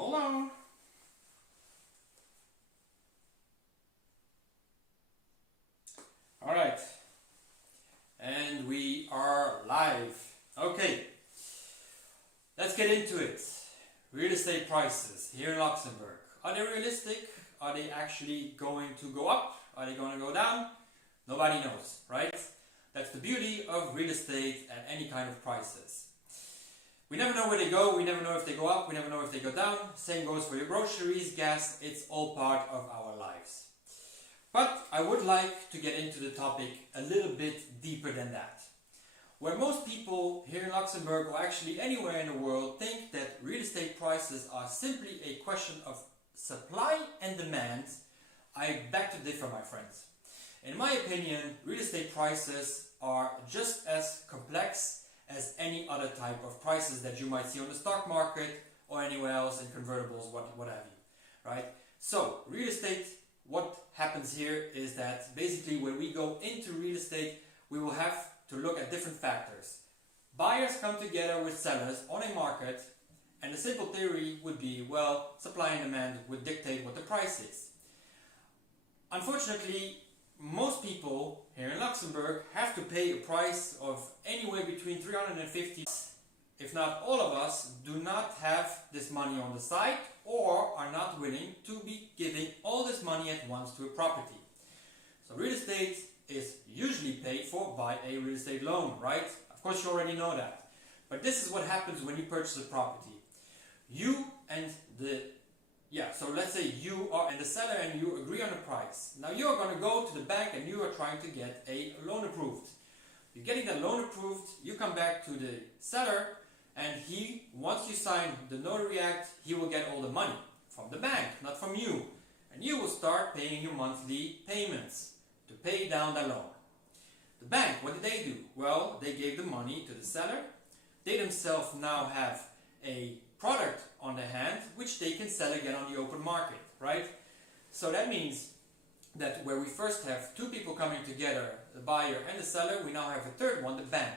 Hold on. All right. And we are live. Okay. Let's get into it. Real estate prices here in Luxembourg. Are they realistic? Are they actually going to go up? Are they going to go down? Nobody knows, right? That's the beauty of real estate at any kind of prices. We never know where they go, we never know if they go up, we never know if they go down. Same goes for your groceries, gas, it's all part of our lives. But I would like to get into the topic a little bit deeper than that. Where most people here in Luxembourg or actually anywhere in the world think that real estate prices are simply a question of supply and demand, I beg to differ, my friends. In my opinion, real estate prices are just as complex as any other type of prices that you might see on the stock market or anywhere else in convertibles, what have you, right? So, real estate, what happens here is that basically when we go into real estate, we will have to look at different factors. Buyers come together with sellers on a market, and the simple theory would be, well, supply and demand would dictate what the price is. Unfortunately, most people here in Luxembourg have to pay a price of anywhere between 350, if not all of us, do not have this money on the side or are not willing to be giving all this money at once to a property. So real estate is usually paid for by a real estate loan, right? Of course you already know that. But this is what happens when you purchase a property. So let's say you are the seller and you agree on a price. Now you are going to go to the bank and you are trying to get a loan approved. You're getting that loan approved, you come back to the seller and once you sign the notary act, he will get all the money from the bank, not from you. And you will start paying your monthly payments to pay down the loan. The bank, what did they do? Well, they gave the money to the seller. They themselves now have a product on their hand which they can sell again on the open market, right? So that means that where we first have two people coming together, the buyer and the seller, we now have a third one, the bank.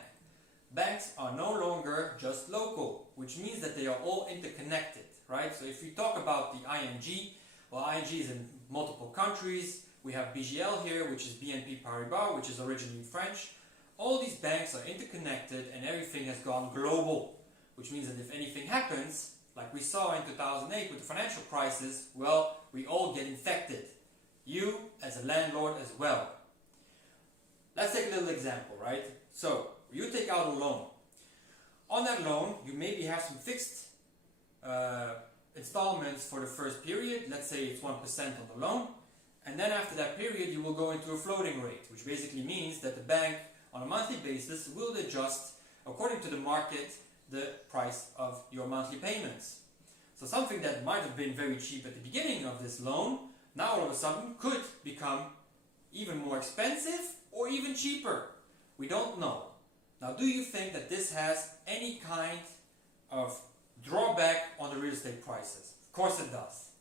Banks are no longer just local, which means that they are all interconnected, right? So if you talk about the ING, well, ING is in multiple countries. We have BGL here, which is BNP Paribas, which is originally French. All these banks are interconnected and everything has gone global, which means that if anything happens, like we saw in 2008 with the financial crisis, well, we all get infected. You as a landlord as well. Let's take a little example, right? So, you take out a loan. On that loan, you maybe have some fixed installments for the first period. Let's say it's 1% on the loan. And then after that period, you will go into a floating rate, which basically means that the bank, on a monthly basis, will adjust, according to the market, the price of your monthly payments. So something that might have been very cheap at the beginning of this loan, now all of a sudden could become even more expensive or even cheaper. We don't know. Now, do you think that this has any kind of drawback on the real estate prices? Of course it does.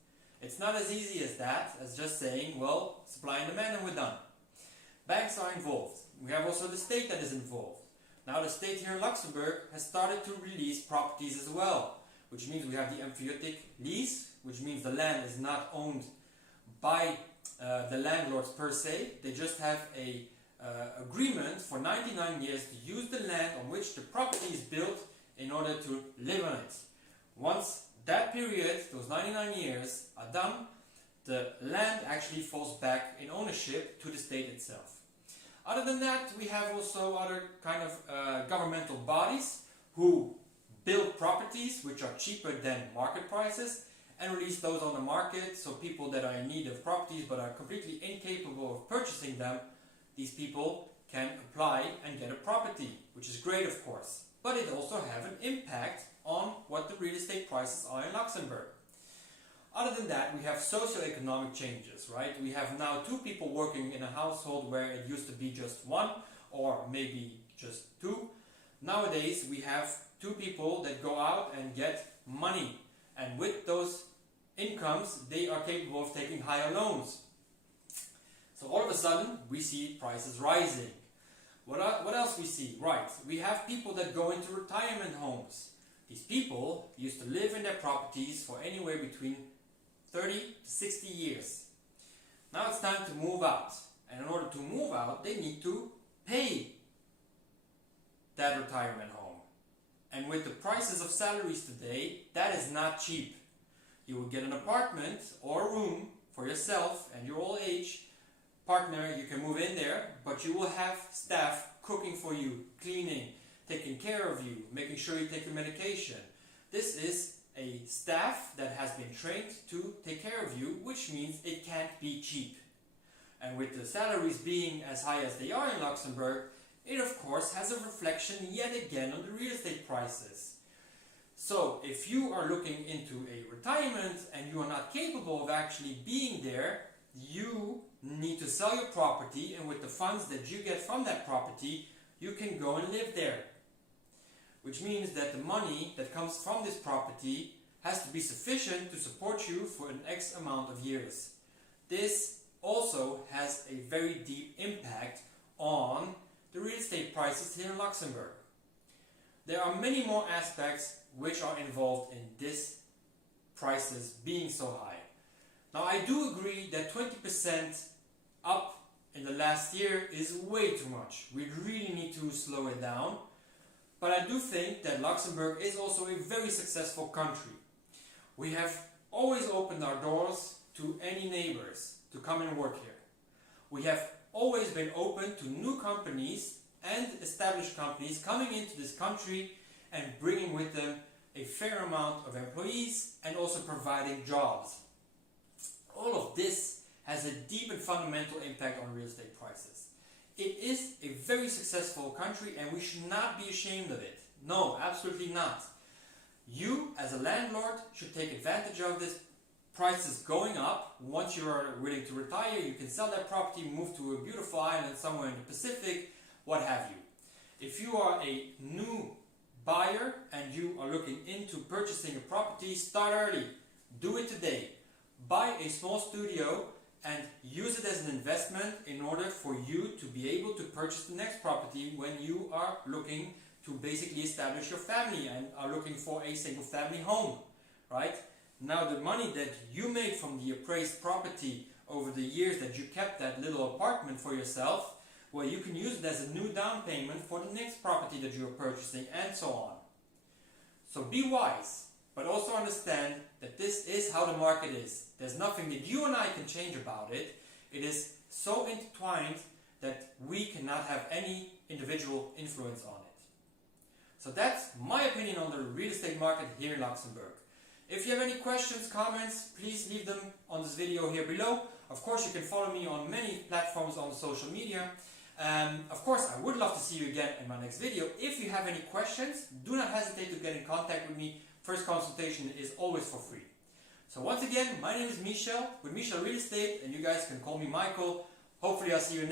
It's not as easy as that, as just saying, well, supply and demand and we're done. Banks are involved. We have also the state that is involved. Now the state here in Luxembourg has started to release properties as well, which means we have the emphytic lease, which means the land is not owned by the landlords per se. They just have a agreement for 99 years to use the land on which the property is built in order to live on it. Once that period, those 99 years are done, the land actually falls back in ownership to the state itself. Other than that, we have also other kind of governmental bodies who build properties which are cheaper than market prices and release those on the market, so people that are in need of properties but are completely incapable of purchasing them, these people can apply and get a property, which is great of course. But it also has an impact on what the real estate prices are in Luxembourg. Other than that, we have socioeconomic changes, right? We have now two people working in a household where it used to be just one or maybe just two. Nowadays, we have two people that go out and get money. And with those incomes, they are capable of taking higher loans. So all of a sudden, we see prices rising. What else we see? Right, we have people that go into retirement homes. These people used to live in their properties for anywhere between 30 to 60 years. Now it's time to move out. And in order to move out, they need to pay that retirement home. And with the prices of salaries today, that is not cheap. You will get an apartment or a room for yourself and your old age partner. You can move in there, but you will have staff cooking for you, cleaning, taking care of you, making sure you take your medication. This is a staff that has been trained to take care of you, which means it can't be cheap. And with the salaries being as high as they are in Luxembourg, it of course has a reflection yet again on the real estate prices. So if you are looking into a retirement and you are not capable of actually being there, you need to sell your property, and with the funds that you get from that property, you can go and live there. Which means that the money that comes from this property has to be sufficient to support you for an X amount of years. This also has a very deep impact on the real estate prices here in Luxembourg. There are many more aspects which are involved in this prices being so high. Now I do agree that 20% up in the last year is way too much. We really need to slow it down. But I do think that Luxembourg is also a very successful country. We have always opened our doors to any neighbors to come and work here. We have always been open to new companies and established companies coming into this country and bringing with them a fair amount of employees and also providing jobs. All of this has a deep and fundamental impact on real estate prices. It is a very successful country and we should not be ashamed of it. No, absolutely not. You as a landlord should take advantage of this. Prices going up. Once you are willing to retire, you can sell that property, move to a beautiful island somewhere in the Pacific, what have you. If you are a new buyer and you are looking into purchasing a property, start early. Do it today. Buy a small studio and use it as an investment in order for you to be able to purchase the next property when you are looking to basically establish your family and are looking for a single family home, right? Now the money that you made from the appraised property over the years that you kept that little apartment for yourself, well, you can use it as a new down payment for the next property that you are purchasing and so on. So be wise, but also understand that this is how the market is. There's nothing that you and I can change about it. It is so intertwined that we cannot have any individual influence on it. So that's my opinion on the real estate market here in Luxembourg. If you have any questions, comments, please leave them on this video here below. Of course, you can follow me on many platforms on social media. Of course, I would love to see you again in my next video. If you have any questions, do not hesitate to get in contact with me. First consultation is always for free. So once again, my name is Michel with Michel Real Estate, and you guys can call me Michael. Hopefully I'll see you